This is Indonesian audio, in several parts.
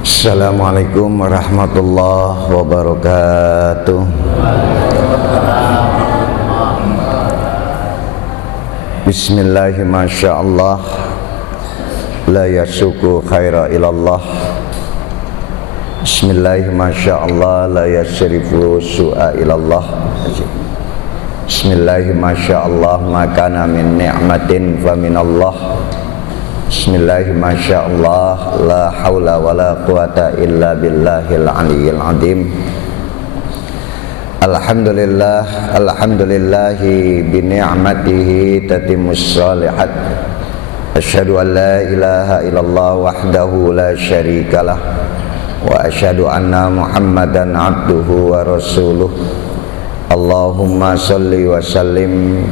Assalamualaikum warahmatullahi wabarakatuh. Bismillahi masyaallah, la yasuku khaira ilallah. Bismillahi masyaallah, la yasrifu su'a ilallah. Bismillahi masyaallah, makana min ni'matin fa minallah. Bismillahi masyaallah, la hawla wa la quwata illa billahil aliyyil azim. Alhamdulillah, alhamdulillahi bi ni'matihi tatimmus shalihat. Asyhadu an la ilaha illallah wahdahu la syarikalah wa asyhadu anna Muhammadan abduhu wa rasuluh. Allahumma shalli wa sallim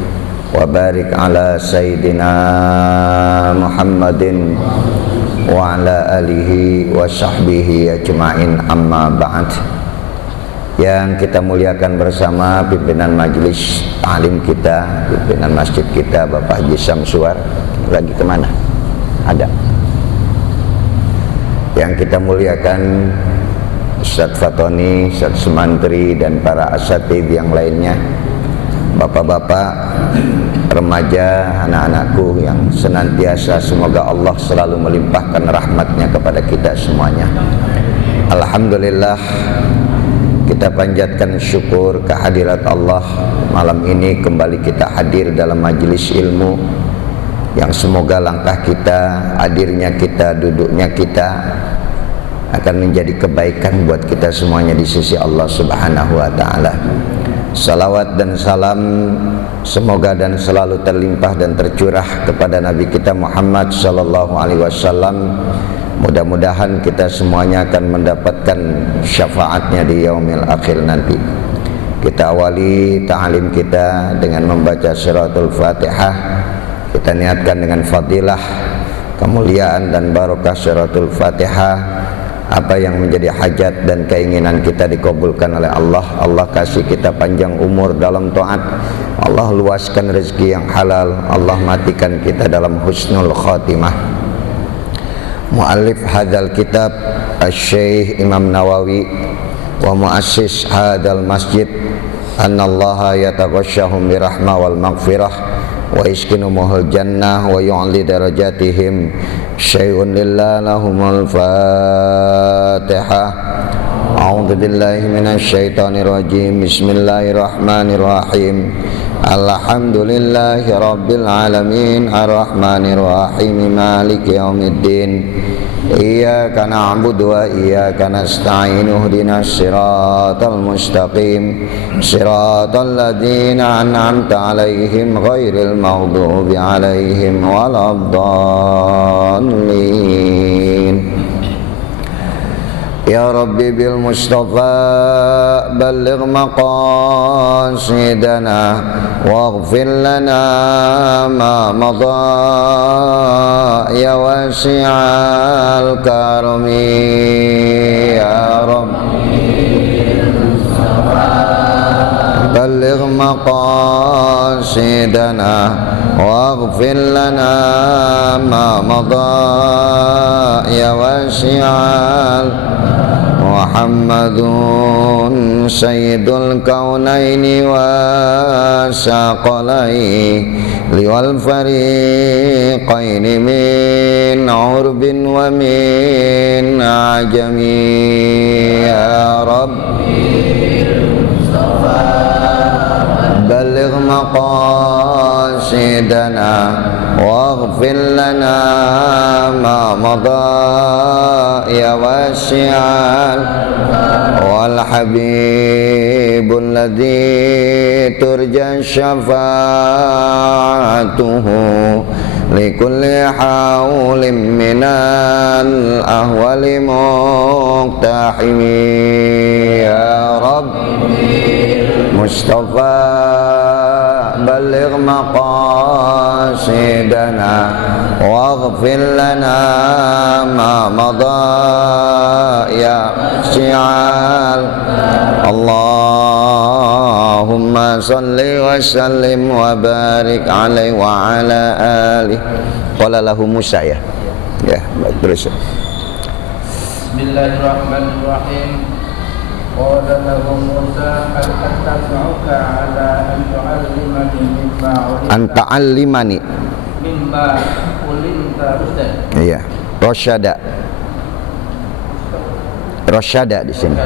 wa barik ala sayyidina Muhammadin wa ala alihi wa sahbihi ajma'in, amma ba'd. Yang kita muliakan bersama pimpinan majelis ta'lim kita, pimpinan masjid kita, Bapak Haji Samsuar. Lagi kemana? Ada. Yang kita muliakan Ustadz Fatoni, Ustadz Sumantri, dan para asatidz yang lainnya, bapak-bapak, remaja, anak-anakku yang senantiasa semoga Allah selalu melimpahkan rahmatnya kepada kita semuanya. Alhamdulillah, kita panjatkan syukur kehadirat Allah. Malam ini kembali kita hadir dalam majelis ilmu yang semoga langkah kita, hadirnya kita, duduknya kita akan menjadi kebaikan buat kita semuanya di sisi Allah Subhanahu wa ta'ala. Salawat dan salam semoga dan selalu terlimpah dan tercurah kepada Nabi kita Muhammad sallallahu alaihi wasallam. Mudah-mudahan kita semuanya akan mendapatkan syafaatnya di yaumil akhir nanti. Kita awali ta'lim kita dengan membaca suratul Fatihah. Kita niatkan dengan fadilah, kemuliaan dan barokah suratul Fatihah. Apa yang menjadi hajat dan keinginan kita dikabulkan oleh Allah. Allah kasih kita panjang umur dalam taat. Allah luaskan rezeki yang halal. Allah matikan kita dalam husnul khatimah. Muallif hadzal kitab Asy-Syaikh Imam Nawawi wa muassis hadzal masjid annallaha yataghashshahum birahmah wal maghfirah wa iskinuhumul jannah wa yu'li darajatihim syai'un lillahi lahumul fatihah. A'udzu billahi minasy syaithanir rajim. Bismillahirrahmanirrahim. Alhamdulillahi rabbil alamin arrahmanir rahim maliki yaumiddin. Iyyaka na'budu wa iyyaka nasta'in ihdinas siratal mustaqim siratal ladzina an'amta 'alaihim ghairil maghdubi 'alaihim waladdallin. Ya Rabbi bil Mustafa balligh maqasidana waghfir lana ma madha ya wasi'al karami. Ya Rabbi bil Mustafa balligh maqasidana waghfir lana ma madha ya wasi'al. Muhammadun sayyidul kaunaini wa saqalaini liwal fariqaini min urbin wa min ajami. Ya Rabbi balligh maqasidana waghfir lana ma madha ya wasi'al. Wal habibul ladzi turja syafa'atuhu likulli hawlim minal ahwali muqtahimi. Ya Rabbi Mustafa balligh maqasidana waghfir lana ma madha ya syi'al. Allahumma salli wa sallim wa barik alaihi wa ala alihi. Qala lahu Musa, ya baik, terus. Bismillahirrahmanirrahim. Qala lahu Musa hal attabi'uka ala an tu'allimani mimma ulimta rusydan. Iya, Rosyada di sini.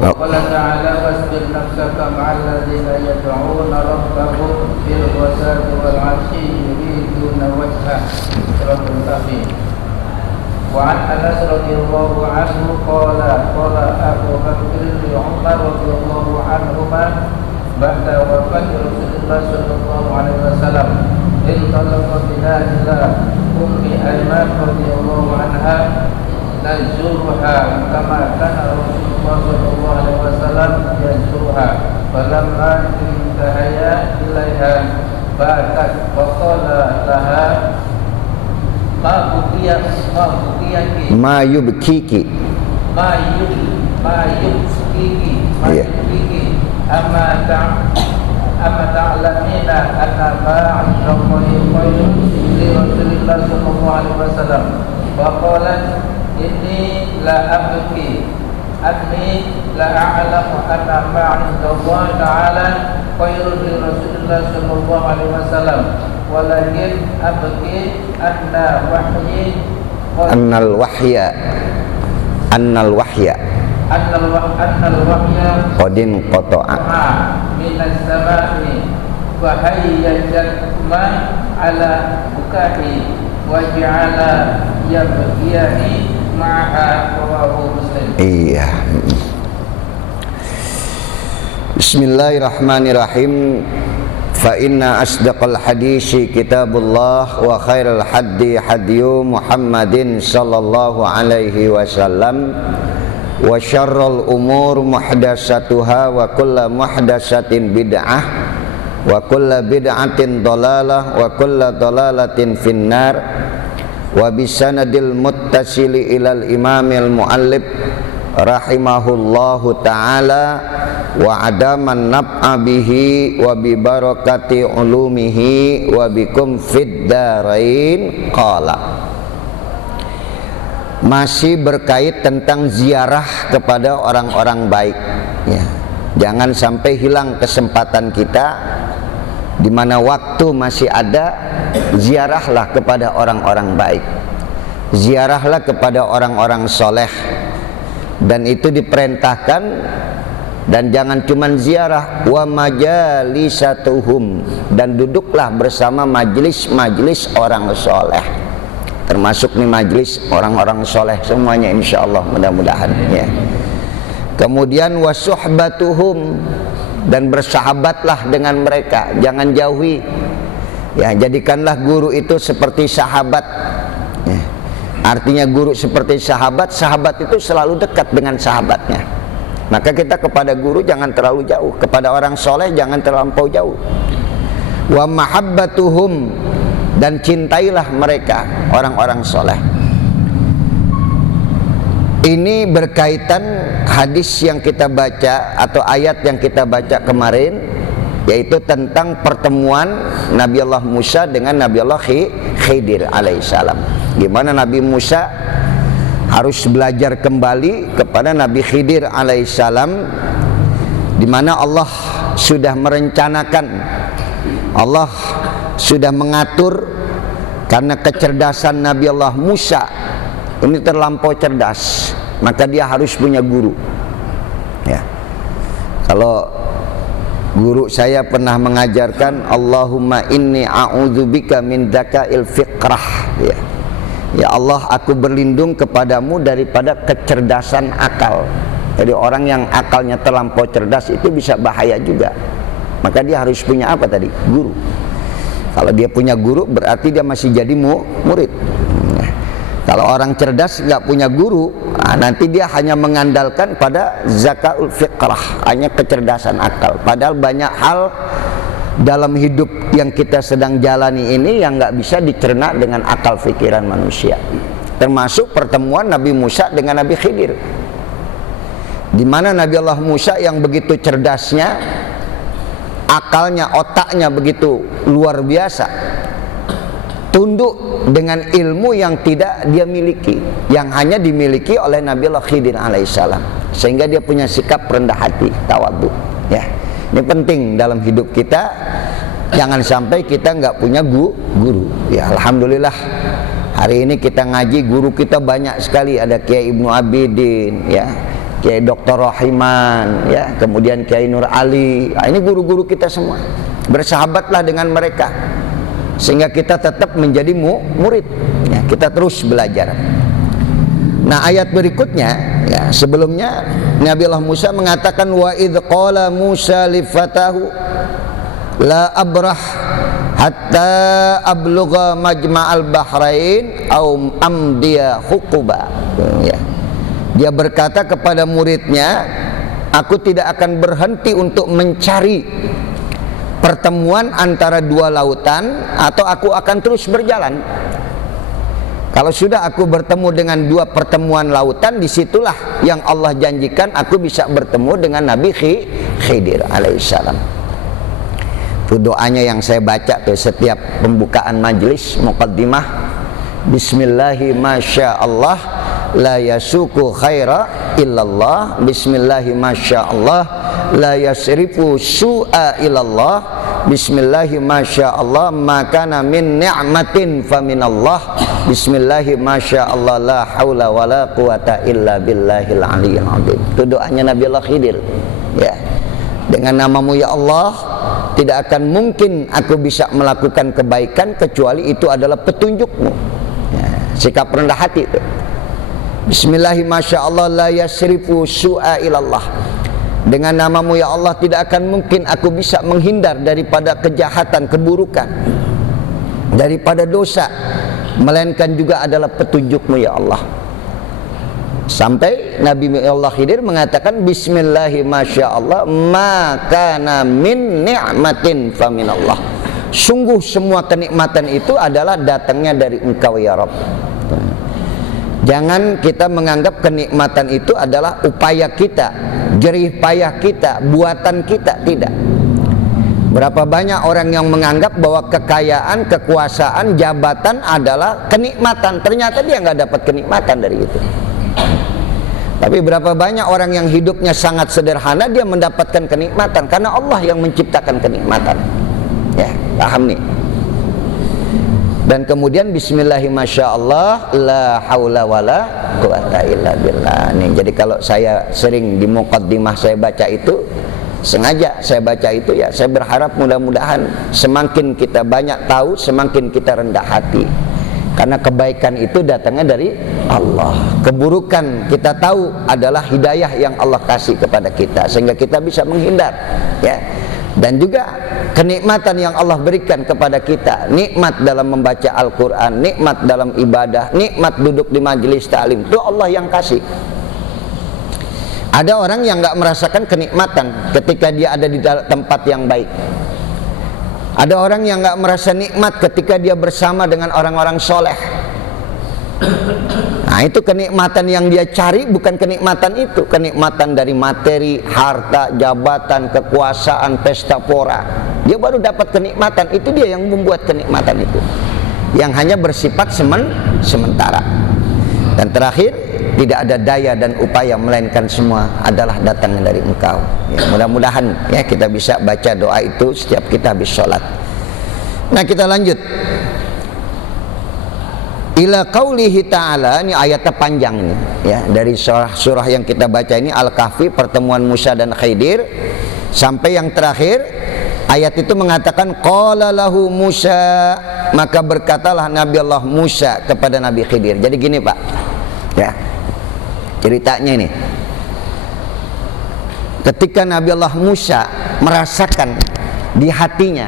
Wa qala ta'ala wasbir nafsaka ma'al ladzina yad'una rabbahum bil ghadati wal 'ashyi yuriduna wajhah. Suratul Kahfi. Wa an Anas radhiyallahu anhu qala Abu Bakr li Umar radhiyallahu anhuma ba'da wafat Rasulullah sallallahu alaihi wasallam intalaqa bina ila ummi Aiman radhiyallahu anha nazurha kama kana Rasulullah sallallahu alaihi wasallam yazurha falamma intahaya ilaiha bakat wa qala laha ma yubkiki amma ta'lamina anna ma'allahi khairun li Rasulillah sallallahu alaihi wasallam wa qalat inni la abki anni la a'lamu anna ma'allahi ta'ala khairun li Rasulillah sallallahu alaihi wasallam walakin abki annal wahya qadin qata'a minas sama'i wa hayyajatuma ala bukahi wa ja'ala yabghiyani ma'aha rawahu Muslim. Iya. Bismillahirrahmanirrahim. Fa inna asdaqal hadisi kitabullah wa khairal haddi hadyu Muhammadin sallallahu alaihi wasallam wa syarrul umur muhdatsatuha wa kullu muhdatsatin bid'ah wa kullu bid'atin dhalalah wa kullu dhalalatin finnar wa bisanadil muttasili ilal imamil muallif rahimahullahu ta'ala wa adaman nab'a bihi wa bi barakati ulumihi wa bikum fid darain qala. Masih berkait tentang ziarah kepada orang-orang baik ya. Jangan sampai hilang kesempatan kita di mana waktu masih ada, ziarahlah kepada orang-orang baik. Ziarahlah kepada orang-orang soleh. Dan itu diperintahkan. Dan jangan cuma ziarah, wa majalisatuhum, dan duduklah bersama majlis-majlis orang soleh, termasuk nih majlis orang-orang soleh semuanya insyaallah, mudah-mudahan ya. Kemudian wasuhbatuhum, dan bersahabatlah dengan mereka, jangan jauhi ya. Jadikanlah guru itu seperti sahabat ya. Artinya guru seperti sahabat, sahabat itu selalu dekat dengan sahabatnya. Maka kita kepada guru jangan terlalu jauh, kepada orang soleh jangan terlampau jauh. Wa mahabbatuhum, dan cintailah mereka orang-orang soleh. Ini berkaitan hadis yang kita baca atau ayat yang kita baca kemarin, yaitu tentang pertemuan Nabi Allah Musa dengan Nabi Allah Khidir alaihissalam. Gimana Nabi Musa harus belajar kembali kepada Nabi Khidir alaihissalam, di mana Allah sudah merencanakan, Allah sudah mengatur, karena kecerdasan Nabi Allah Musa ini terlampau cerdas, maka dia harus punya guru ya. Kalau guru saya pernah mengajarkan, Allahumma inni a'udzubika min dzaka'il fiqrah ya. Ya Allah, aku berlindung kepadamu daripada kecerdasan akal. Jadi orang yang akalnya terlampau cerdas itu bisa bahaya juga. Maka dia harus punya apa tadi? Guru. Kalau dia punya guru berarti dia masih jadi murid. Kalau orang cerdas nggak punya guru, nanti dia hanya mengandalkan pada zakaul fiqrah, hanya kecerdasan akal. Padahal banyak hal dalam hidup yang kita sedang jalani ini yang nggak bisa dicerna dengan akal pikiran manusia, termasuk pertemuan Nabi Musa dengan Nabi Khidir, di mana Nabi Allah Musa yang begitu cerdasnya, akalnya, otaknya begitu luar biasa, tunduk dengan ilmu yang tidak dia miliki, yang hanya dimiliki oleh Nabiullah Khidir alaihissalam, sehingga dia punya sikap rendah hati, tawadhu. Ya, ini penting dalam hidup kita. Jangan sampai kita nggak punya guru. Ya, alhamdulillah hari ini kita ngaji, guru kita banyak sekali. Ada Kiai Ibnu Abidin, ya, Kiai Dr. Rahiman, ya, kemudian Kiai Nur Ali. Nah, ini guru-guru kita semua. Bersahabatlah dengan mereka sehingga kita tetap menjadi murid. Ya, kita terus belajar. Nah, ayat berikutnya, ya, sebelumnya Nabiullah Musa mengatakan, wa idh qala Musa li fatahu la abrah hatta ablugha majma'al bahrain au amdiya huquba. Ya. Dia berkata kepada muridnya, aku tidak akan berhenti untuk mencari pertemuan antara dua lautan, atau aku akan terus berjalan. Kalau sudah aku bertemu dengan dua pertemuan lautan, disitulah yang Allah janjikan aku bisa bertemu dengan Nabi Khidir alaihissalam. Itu doanya yang saya baca tuh setiap pembukaan majelis muqaddimah. Bismillahi masyaallah la yasuku khaira illallah. Bismillahi masyaallah la yasrifu su'a illallah. Bismillahi masyaallah makana min ni'matin faminallah. Bismillahi masyaallah la haula wala quwata illa billahil aliyyil azim. Itu doanya Nabiullah Khidir. Ya. Dengan namamu ya Allah, tidak akan mungkin aku bisa melakukan kebaikan kecuali itu adalah petunjukmu. Ya, sikap rendah hati itu. Bismillahi masyaallah la yasrifu su'a ilallah. Dengan namamu ya Allah, tidak akan mungkin aku bisa menghindar daripada kejahatan, keburukan, daripada dosa, melainkan juga adalah petunjukmu ya Allah. Sampai Nabi Allah Khidir mengatakan bismillahi masyaallah makana min ni'matin faminallah. Sungguh semua kenikmatan itu adalah datangnya dari Engkau ya Rabb. Jangan kita menganggap kenikmatan itu adalah upaya kita, jerih payah kita, buatan kita. Tidak. Berapa banyak orang yang menganggap bahwa kekayaan, kekuasaan, jabatan adalah kenikmatan. Ternyata dia nggak dapat kenikmatan dari itu. Tapi berapa banyak orang yang hidupnya sangat sederhana, dia mendapatkan kenikmatan karena Allah yang menciptakan kenikmatan. Ya, paham nih. Dan kemudian bismillahi masyaallah la haula wala quwata illa billah. Nih, jadi kalau saya sering di muqaddimah saya baca itu, sengaja saya baca itu, ya saya berharap mudah-mudahan semakin kita banyak tahu, semakin kita rendah hati. Karena kebaikan itu datangnya dari Allah. Keburukan kita tahu adalah hidayah yang Allah kasih kepada kita sehingga kita bisa menghindar, ya. Dan juga kenikmatan yang Allah berikan kepada kita, nikmat dalam membaca Al-Qur'an, nikmat dalam ibadah, nikmat duduk di majelis ta'lim, itu Allah yang kasih. Ada orang yang nggak merasakan kenikmatan ketika dia ada di tempat yang baik. Ada orang yang nggak merasa nikmat ketika dia bersama dengan orang-orang soleh. Nah, itu kenikmatan yang dia cari, bukan kenikmatan itu. Kenikmatan dari materi, harta, jabatan, kekuasaan, pesta pora. Dia baru dapat kenikmatan. Itu dia yang membuat kenikmatan itu, yang hanya bersifat sementara. Dan terakhir, tidak ada daya dan upaya, melainkan semua adalah datangnya dari Engkau. Ya, mudah-mudahan ya kita bisa baca doa itu setiap kita habis sholat. Nah, kita lanjut. Ila qaulihi ta'ala, ini ayatnya panjang ini, ya, dari surah yang kita baca ini Al-Kahfi, pertemuan Musa dan Khidir, sampai yang terakhir ayat itu mengatakan qala lahu Musa, maka berkatalah Nabi Allah Musa kepada Nabi Khidir. Jadi gini Pak, ya, ceritanya ini, ketika Nabi Allah Musa merasakan di hatinya,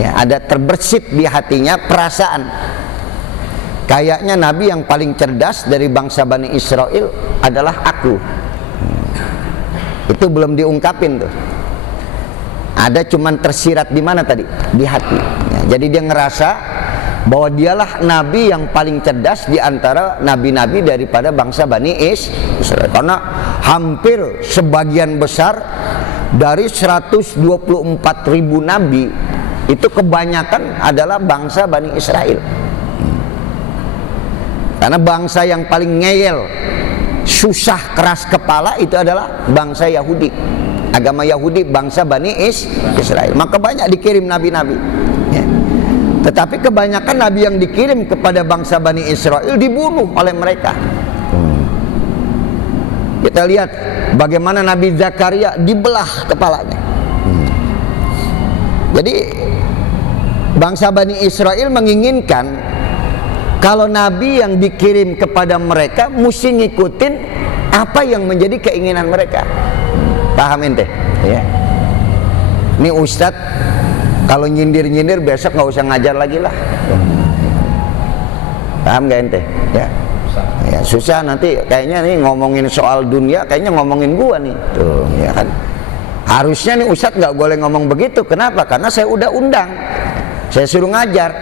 ya, ada terbersit di hatinya perasaan kayaknya Nabi yang paling cerdas dari bangsa Bani Israel adalah aku. Itu belum diungkapin tuh. Ada cuman tersirat di mana tadi? Di hati. Ya, jadi dia ngerasa bahwa dialah Nabi yang paling cerdas di antara nabi-nabi daripada bangsa Bani Israel. Karena hampir sebagian besar dari 124.000 nabi itu kebanyakan adalah bangsa Bani Israel. Karena bangsa yang paling ngeyel, susah, keras kepala itu adalah bangsa Yahudi. Agama Yahudi, bangsa Bani Israel. Maka banyak dikirim nabi-nabi, ya. Tetapi kebanyakan nabi yang dikirim kepada bangsa Bani Israel dibunuh oleh mereka. Kita lihat bagaimana Nabi Zakaria dibelah kepalanya. Jadi bangsa Bani Israel menginginkan kalau nabi yang dikirim kepada mereka mesti ngikutin apa yang menjadi keinginan mereka. Paham ente? Ya. Ini ustadz kalau nyindir-nyindir besok nggak usah ngajar lagi lah. Paham gak ente? Ya. Ya, susah nanti kayaknya nih ngomongin soal dunia, kayaknya ngomongin gua nih. Tuh, ya kan. Harusnya nih ustadz nggak boleh ngomong begitu. Kenapa? Karena saya udah undang, saya suruh ngajar.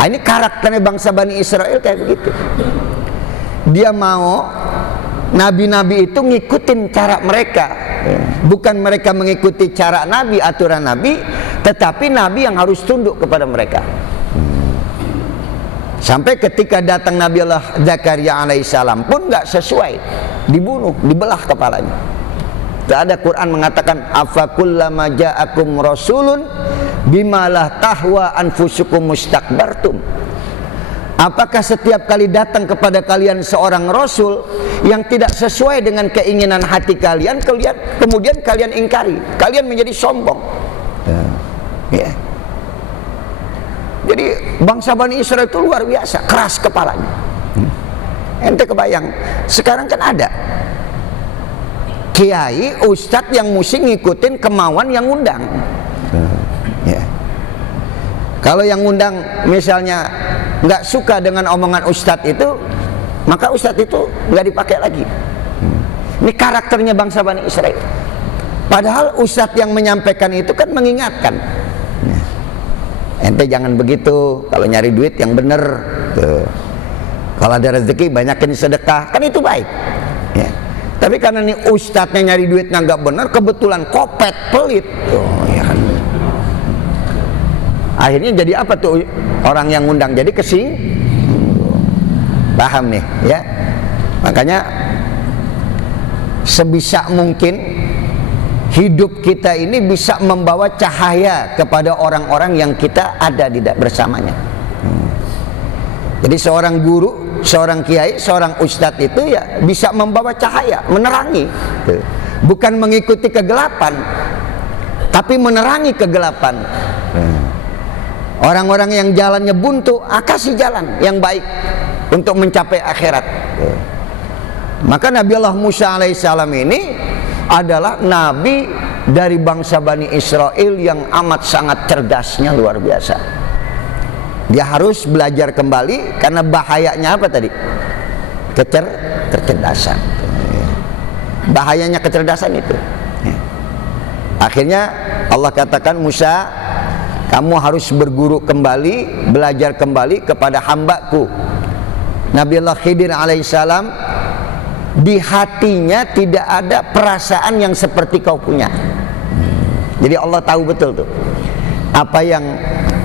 Ah, ini karakternya bangsa Bani Israel kayak begitu. Dia mau nabi-nabi itu ngikutin cara mereka, bukan mereka mengikuti cara nabi, aturan nabi, tetapi nabi yang harus tunduk kepada mereka. Sampai ketika datang Nabi Allah Zakaria alaihissalam pun nggak sesuai, dibunuh, dibelah kepalanya. Ada Quran mengatakan afakullama ja'akum rasulun bimalah tahwa anfusukum mustakbartum. Apakah setiap kali datang kepada kalian seorang rasul yang tidak sesuai dengan keinginan hati kalian, kemudian kalian ingkari, kalian menjadi sombong. Ya. Jadi bangsa Bani Israel itu luar biasa, keras kepalanya. Ente kebayang, sekarang kan ada kiai, ustadz yang mesti ngikutin kemauan yang undang. Ya. Kalau yang undang misalnya nggak suka dengan omongan ustadz itu, maka ustadz itu nggak dipakai lagi. Ini karakternya bangsa Bani Israel. Padahal ustadz yang menyampaikan itu kan mengingatkan, ente jangan begitu, kalau nyari duit yang bener tuh. Kalau ada rezeki banyakin sedekah, kan itu baik, ya. Tapi karena nih ustadznya nyari duitnya nggak bener, kebetulan kopet, pelit tuh, ya kan. Akhirnya jadi apa tuh orang yang ngundang? Jadi paham nih, ya. Makanya sebisa mungkin hidup kita ini bisa membawa cahaya kepada orang-orang yang kita ada bersamanya. Jadi seorang guru, seorang kiai, seorang ustadz itu ya bisa membawa cahaya, menerangi. Bukan mengikuti kegelapan, tapi menerangi kegelapan. Orang-orang yang jalannya buntu, kasih jalan yang baik untuk mencapai akhirat. Maka Nabi Allah Musa alaihissalam ini adalah nabi dari bangsa Bani Israel yang amat sangat cerdasnya, luar biasa. Dia harus belajar kembali karena bahayanya apa tadi? Kecerdasan. Bahayanya kecerdasan itu. Akhirnya Allah katakan, Musa, kamu harus berguru kembali, belajar kembali kepada hambaku. Nabi Allah Khidir alaihissalam, di hatinya tidak ada perasaan yang seperti kau punya. Jadi Allah tahu betul tuh apa yang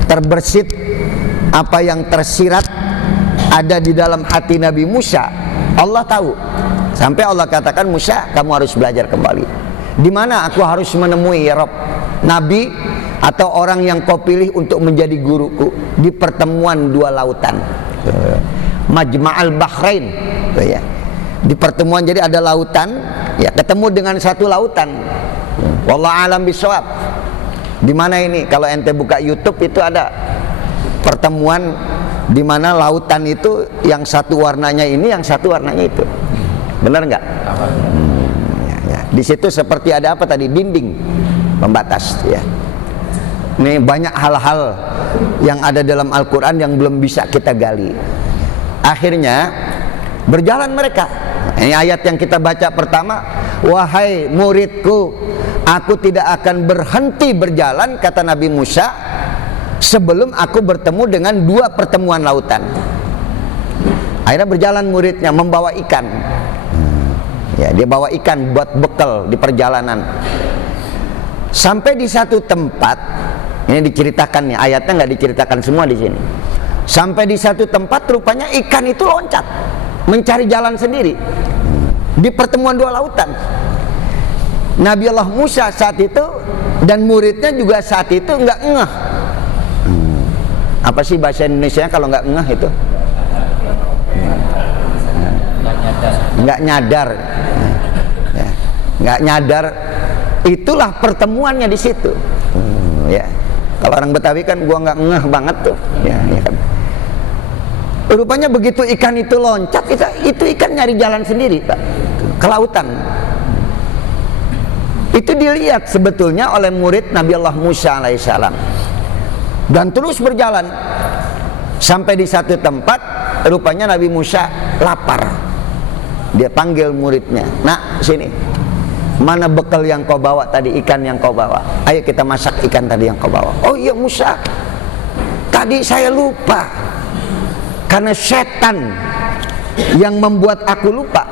terbersit, apa yang tersirat ada di dalam hati Nabi Musa. Allah tahu. Sampai Allah katakan, Musa, kamu harus belajar kembali. Di mana aku harus menemui ya Rabb nabi atau orang yang kau pilih untuk menjadi guruku? Di pertemuan dua lautan, Majma'al Bahrain, ya. Di pertemuan, jadi ada lautan, ya, ketemu dengan satu lautan. Wallahu a'lam bishawab. Di mana ini? Kalau ente buka YouTube itu ada pertemuan di mana lautan itu yang satu warnanya ini, yang satu warnanya itu. Benar nggak? Ya. Di situ seperti ada apa tadi? Dinding pembatas, ya. Ini banyak hal-hal yang ada dalam Al-Quran yang belum bisa kita gali. Akhirnya berjalan mereka. Ini ayat yang kita baca pertama, wahai muridku, aku tidak akan berhenti berjalan, kata Nabi Musa, sebelum aku bertemu dengan dua pertemuan lautan. Akhirnya berjalan muridnya membawa ikan. Ya, dia bawa ikan buat bekal di perjalanan. Sampai di satu tempat, ini diceritakan nih, ayatnya nggak diceritakan semua di sini. Sampai di satu tempat rupanya ikan itu loncat. mencari jalan sendiri di pertemuan dua lautan. Nabi Allah Musa saat itu dan muridnya juga saat itu nggak ngeh. Apa sih bahasa Indonesia kalau nggak ngeh itu? Nggak nyadar. Nggak nyadar. Itulah pertemuannya di situ. Ya. Kalau orang Betawi kan gua nggak ngeh banget tuh. Ya kan. Rupanya begitu ikan itu loncat, itu ikan nyari jalan sendiri, Pak, ke lautan. Itu dilihat sebetulnya oleh murid Nabi Allah Musa alaihissalam, dan terus berjalan sampai di satu tempat. Rupanya Nabi Musa lapar. Dia panggil muridnya, "Nak, sini. Mana bekal yang kau bawa tadi, ikan yang kau bawa? Ayo kita masak ikan tadi yang kau bawa." "Oh iya Musa, tadi saya lupa karena setan yang membuat aku lupa."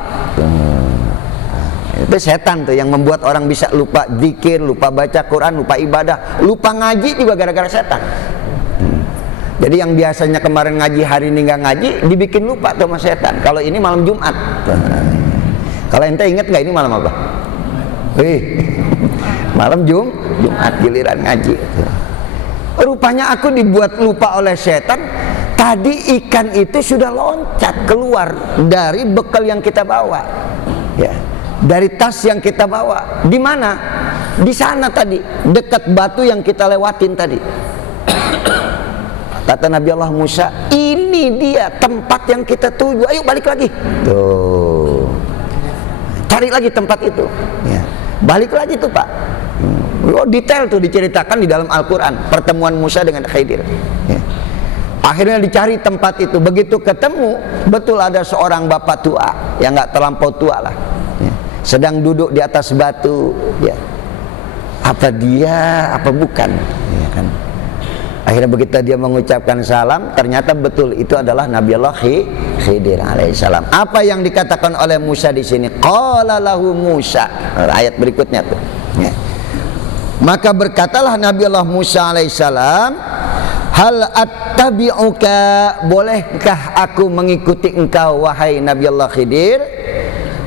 Itu setan tuh yang membuat orang bisa lupa zikir, lupa baca Quran, lupa ibadah, lupa ngaji juga gara-gara setan. Jadi yang biasanya kemarin ngaji, hari ini nggak ngaji, dibikin lupa tuh sama setan. Kalau ini malam Jumat. Kalau ente inget nggak ini malam apa? Malam Jumat, giliran ngaji. Rupanya aku dibuat lupa oleh setan. Tadi ikan itu sudah loncat keluar dari bekal yang kita bawa, ya, dari tas yang kita bawa. Di mana? Di sana tadi, dekat batu yang kita lewatin tadi. Kata Nabi Allah Musa, "Ini dia tempat yang kita tuju. Ayo balik lagi." Tuh, cari lagi tempat itu. Ya. Balik lagi tuh Pak. Oh, detail tuh diceritakan di dalam Al-Quran, pertemuan Musa dengan Khidir. Ya. Akhirnya dicari tempat itu. Begitu ketemu, betul ada seorang bapak tua, yang nggak terlampau tua lah, ya, sedang duduk di atas batu. Ya. Apa dia? Apa bukan? Ya kan? Akhirnya begitu dia mengucapkan salam, ternyata betul itu adalah Nabi Allah Khidir alaihissalam. Apa yang dikatakan oleh Musa di sini? Qala lahu Musa. Ayat berikutnya tuh. Ya. Maka berkatalah Nabi Allah Musa alaihissalam, "Hal attabi'uka, bolehkah aku mengikuti engkau wahai Nabi Allah Khidir,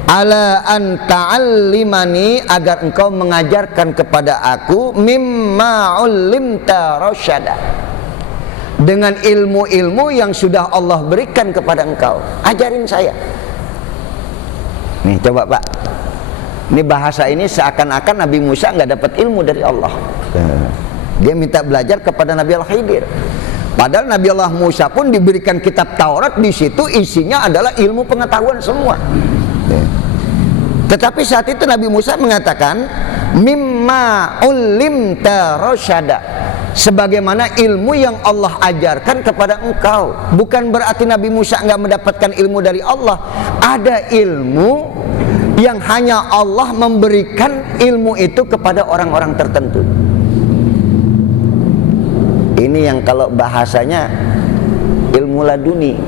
ala an ta'allimani, agar engkau mengajarkan kepada aku, mimma 'ullimta rasyada, dengan ilmu-ilmu yang sudah Allah berikan kepada engkau. Ajarin saya." Nih coba Pak, ini bahasa ini seakan-akan Nabi Musa nggak dapat ilmu dari Allah. Dia minta belajar kepada Nabi Allah Khidir. Padahal Nabi Allah Musa pun diberikan kitab Taurat, di situ isinya adalah ilmu pengetahuan semua. Tetapi saat itu Nabi Musa mengatakan, "Mimma ullimta rasyada," sebagaimana ilmu yang Allah ajarkan kepada engkau. Bukan berarti Nabi Musa enggak mendapatkan ilmu dari Allah. Ada ilmu yang hanya Allah memberikan ilmu itu kepada orang-orang tertentu. Ini yang kalau bahasanya ilmu laduni.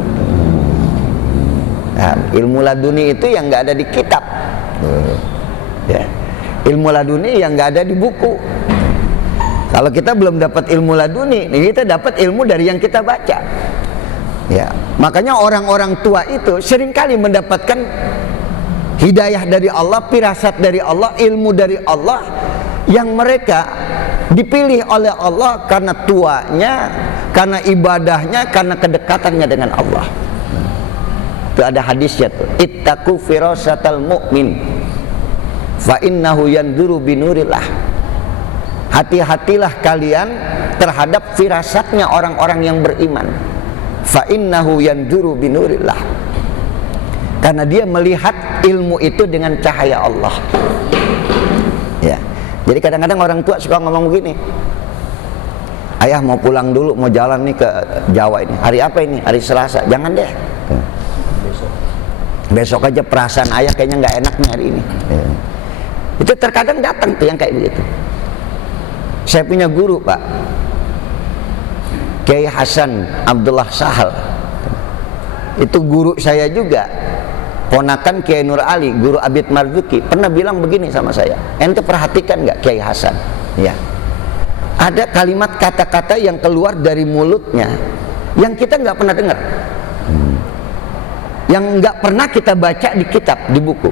Nah, ilmu laduni itu yang nggak ada di kitab. Ya. Ilmu laduni yang nggak ada di buku. Kalau kita belum dapat ilmu laduni, kita dapat ilmu dari yang kita baca. Ya, makanya orang-orang tua itu seringkali mendapatkan hidayah dari Allah, firasat dari Allah, ilmu dari Allah, yang mereka dipilih oleh Allah karena tuanya, karena ibadahnya, karena kedekatannya dengan Allah. Itu ada hadisnya tuh, ittaqu firasatal mu'min fa innahu yanzuru binurillah. Hati-hatilah kalian terhadap firasatnya orang-orang yang beriman. Fa innahu yanzuru binurillah, karena dia melihat ilmu itu dengan cahaya Allah. Ya. Jadi kadang-kadang orang tua suka ngomong begini, "Ayah mau pulang dulu, mau jalan nih ke Jawa ini. Hari apa ini? Hari Selasa. Jangan deh. Besok aja, perasaan ayah kayaknya nggak enak nih hari ini." Itu terkadang datang tuh yang kayak begitu. Saya punya guru Pak, Kiai Hasan Abdullah Sahal. Itu guru saya juga, ponakan Kiai Nur Ali, guru Abid Marzuki. Pernah bilang begini sama saya, "Ente perhatikan nggak Kiai Hasan? Ya, ada kalimat kata-kata yang keluar dari mulutnya yang kita nggak pernah dengar. yang nggak pernah kita baca di kitab, di buku.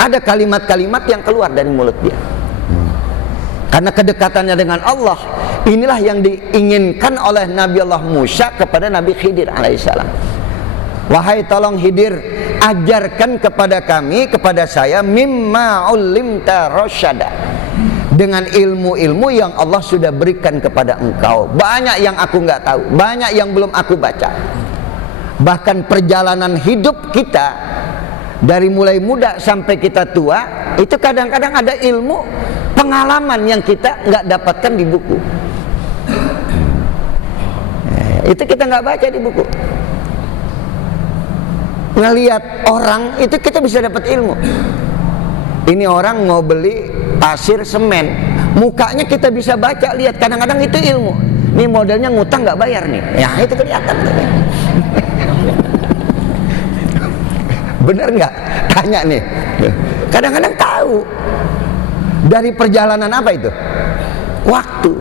Ada kalimat-kalimat yang keluar dari mulut dia. Karena kedekatannya dengan Allah, inilah yang diinginkan oleh Nabi Allah Musa kepada Nabi Khidir alaihissalam. Wahai tolong Khidir, ajarkan kepada kami, kepada saya, mimma ulimta rasyada, dengan ilmu-ilmu yang Allah sudah berikan kepada engkau. Banyak yang aku nggak tahu, banyak yang belum aku baca. Bahkan perjalanan hidup kita dari mulai muda sampai kita tua, itu kadang-kadang ada ilmu, pengalaman yang kita nggak dapatkan di buku. Itu kita nggak baca di buku. Ngelihat orang itu kita bisa dapat ilmu. Ini orang mau beli pasir semen, mukanya kita bisa baca, lihat, kadang-kadang itu ilmu. Ini modelnya ngutang nggak bayar nih, ya itu kelihatan. Bener nggak? Tanya nih. Kadang-kadang tahu dari perjalanan apa itu? Waktu.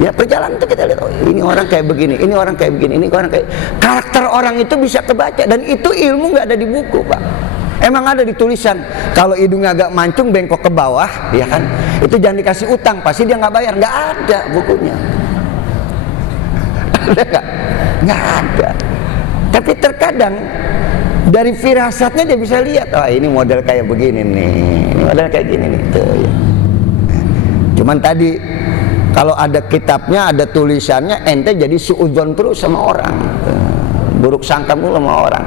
Ya perjalanan itu kita lihat, oh, ini orang kayak begini, ini orang kayak begini, ini orang kayak, karakter orang itu bisa kebaca, dan itu ilmu nggak ada di buku, Pak. Emang ada di tulisan, kalau hidungnya agak mancung bengkok ke bawah, ya kan, itu jangan dikasih utang, pasti dia nggak bayar. Nggak ada bukunya. Ada nggak? Nggak ada. Tapi terkadang dari firasatnya dia bisa lihat, oh ini model kayak begini nih, ini model kayak gini nih, tuh, ya. Cuman tadi kalau ada kitabnya, ada tulisannya, ente jadi suudzon terus sama orang, buruk sangka mulu sama orang.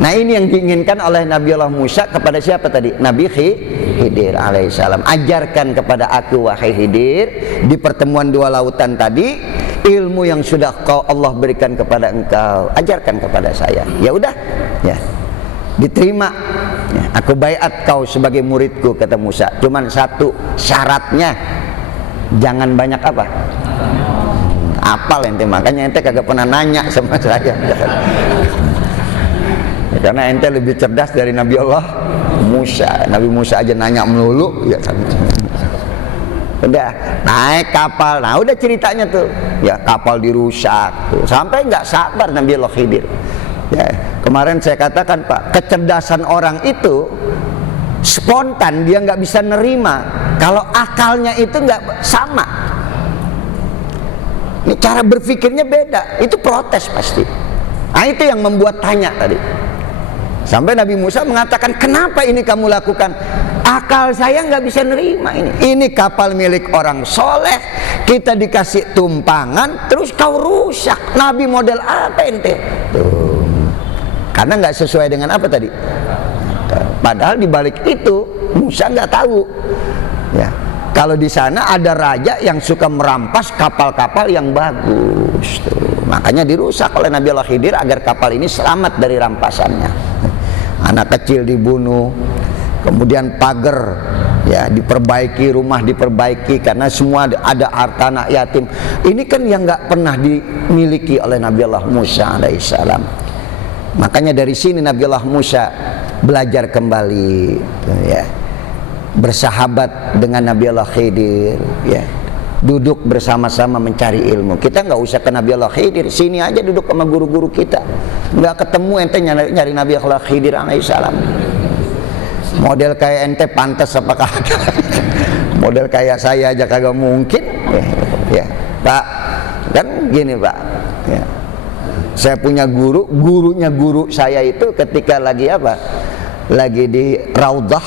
Nah ini yang diinginkan oleh Nabi Allah Musa kepada siapa tadi? Nabi Khidir alaihissalam. Ajarkan kepada aku wahai Khidir, di pertemuan dua lautan tadi, ilmu yang sudah Allah berikan kepada engkau, ajarkan kepada saya. Ya udah, ya diterima. Ya, aku baiat kau sebagai muridku, kata Musa. Cuman satu syaratnya, jangan banyak apa? Apal ente, makanya ente kagak pernah nanya sama saya. Ya, karena ente lebih cerdas dari Nabi Allah Musa. Nabi Musa aja nanya melulu, ya kan. Udah naik kapal, nah udah ceritanya tuh, ya kapal dirusak tuh. Sampai nggak sabar Nabi Allah Khidir. Ya, kemarin saya katakan Pak, kecerdasan orang itu spontan, dia nggak bisa nerima kalau akalnya itu nggak sama. Ini cara berpikirnya beda, itu protes pasti. Nah itu yang membuat tanya tadi. Sampai Nabi Musa mengatakan, kenapa ini kamu lakukan? Akal saya nggak bisa nerima ini. Ini kapal milik orang soleh, kita dikasih tumpangan, terus kau rusak. Nabi model apa ente? Tuh. Karena nggak sesuai dengan apa tadi? Padahal di balik itu Musa nggak tahu. Ya, kalau di sana ada raja yang suka merampas kapal-kapal yang bagus. Tuh. Makanya dirusak oleh Nabi Allah Khidir agar kapal ini selamat dari rampasannya. Anak kecil dibunuh, kemudian pagar ya diperbaiki, rumah diperbaiki, karena semua ada harta anak yatim. Ini kan yang nggak pernah dimiliki oleh Nabi Allah Musa alaihissalam. Makanya dari sini Nabi Allah Musa belajar kembali, ya, bersahabat dengan Nabi Allah Khidir, ya, duduk bersama-sama mencari ilmu. Kita nggak usah ke Nabi Allah Khidir, sini aja duduk sama guru-guru kita. Nggak ketemu ente nyari Nabi Allah Khidir alaihissalam. Model kayak ente pantas apa kagak? Model kayak saya aja kagak mungkin. Ya, Pak, kan gini Pak. Ya. Saya punya guru, gurunya guru saya itu ketika lagi apa? Lagi di Raudhah,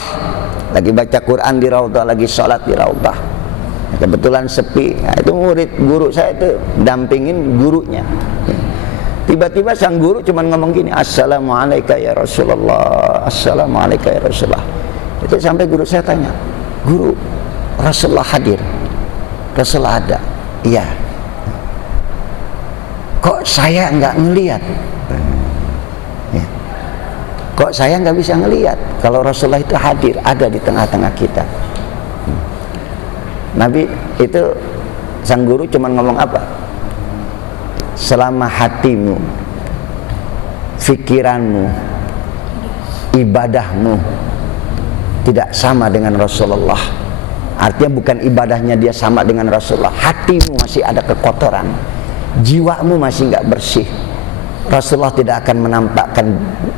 lagi baca Quran di Raudhah, lagi sholat di Raudhah. Kebetulan sepi, nah, itu murid guru saya itu dampingin gurunya. Tiba-tiba sang guru cuma ngomong gini, Assalamualaikum ya Rasulullah, Assalamualaikum ya Rasulullah. Itu sampai guru saya tanya, guru, Rasulullah hadir? Rasulullah ada? Iya. Kok saya nggak ngelihat? Ya. Kok saya nggak bisa ngelihat kalau Rasulullah itu hadir, ada di tengah-tengah kita? Nabi itu, sang guru cuma ngomong apa? Selama hatimu, pikiranmu, ibadahmu tidak sama dengan Rasulullah, artinya bukan ibadahnya dia sama dengan Rasulullah, hatimu masih ada kekotoran, jiwamu masih nggak bersih, Rasulullah tidak akan menampakkan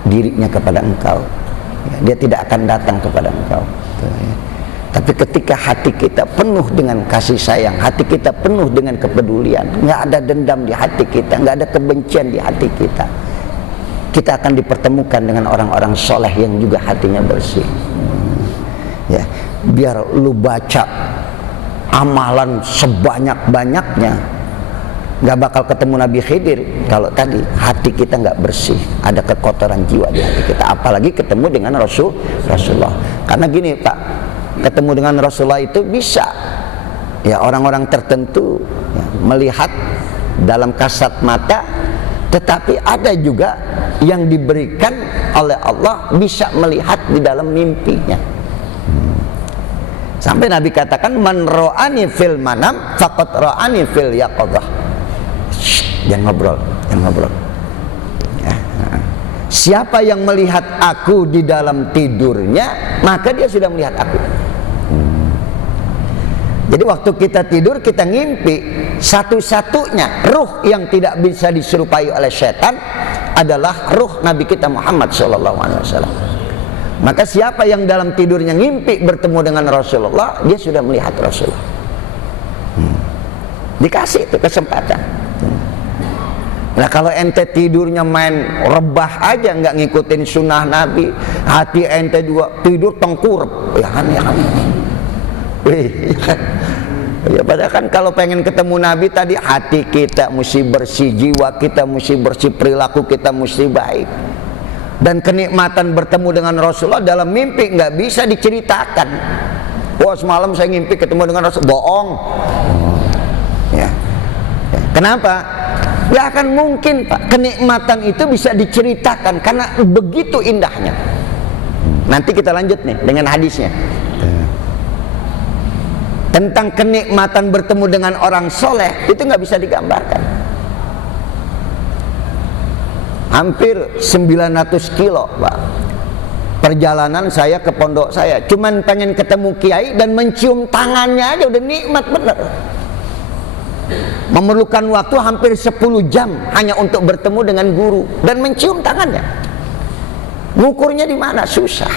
dirinya kepada engkau, ya, dia tidak akan datang kepada engkau, ya. Tapi ketika hati kita penuh dengan kasih sayang, hati kita penuh dengan kepedulian, nggak ada dendam di hati kita, nggak ada kebencian di hati kita, kita akan dipertemukan dengan orang-orang soleh yang juga hatinya bersih. Ya, biar lu baca amalan sebanyak-banyaknya, nggak bakal ketemu Nabi Khidir kalau tadi hati kita nggak bersih, ada kekotoran jiwa di hati kita. Apalagi ketemu dengan Rasulullah. Karena gini Pak, ketemu dengan Rasulullah itu bisa ya orang-orang tertentu ya, melihat dalam kasat mata, tetapi ada juga yang diberikan oleh Allah bisa melihat di dalam mimpinya. Sampai Nabi katakan, man ra'ani fil manam faqad ra'ani fil yaqadzah. Jangan ngobrol, jangan ngobrol. Ya. Siapa yang melihat aku di dalam tidurnya, maka dia sudah melihat aku. Jadi waktu kita tidur, kita ngimpi, satu-satunya ruh yang tidak bisa diserupai oleh setan adalah ruh Nabi kita Muhammad SAW. Maka siapa yang dalam tidurnya ngimpi bertemu dengan Rasulullah, dia sudah melihat Rasulullah. Dikasih itu kesempatan. Nah kalau ente tidurnya main rebah aja, nggak ngikutin sunnah Nabi, hati ente juga tidur tengkurap, ya kan, ya kan. Ya padahal kan kalau pengen ketemu Nabi tadi, hati kita mesti bersih, jiwa kita mesti bersih, perilaku kita mesti baik. Dan kenikmatan bertemu dengan Rasulullah dalam mimpi nggak bisa diceritakan. Wah semalam saya ngimpi ketemu dengan Rasul, bohong. Ya. Kenapa? Gak akan mungkin Pak, kenikmatan itu bisa diceritakan karena begitu indahnya. Nanti kita lanjut nih dengan hadisnya tentang kenikmatan bertemu dengan orang soleh, itu nggak bisa digambarkan. Hampir 900 kilo Pak perjalanan saya ke pondok saya, cuman pengen ketemu kiai dan mencium tangannya aja udah nikmat bener. Memerlukan waktu hampir 10 jam hanya untuk bertemu dengan guru dan mencium tangannya. Ngukurnya di mana? Susah,